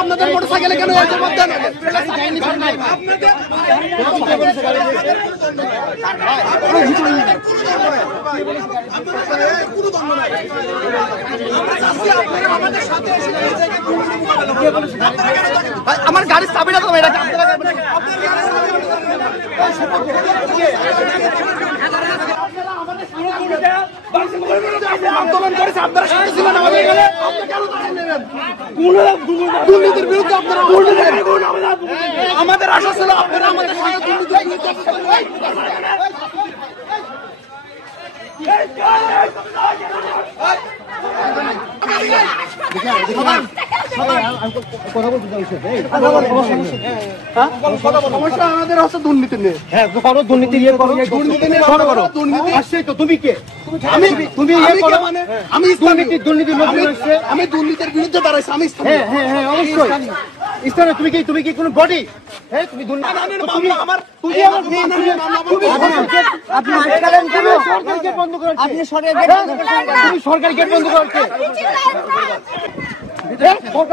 আপনাদের মোটরসাইকেলে কেন আমার গাড়ির চাবিটা তো আন্দোলন করেছে আপনারা সাথে ছিলেন আমাদের দুর্নীতির বিরুদ্ধে আপনারা আমাদের আশা ছিল আপনারা আমাদের সাথে দুর্নীতির বিরুদ্ধে আমাদের হচ্ছে দুর্নীতি নিয়ে দুর্নীতি নিয়ে তুমি কে আমি দুর্নীতির বিরুদ্ধে দাঁড়াইছি আমি অবশ্যই ইসলামে তুমি কি কোনো বডি হ্যাঁ তুমি সরকারি গেট বন্ধ করছে সরকারি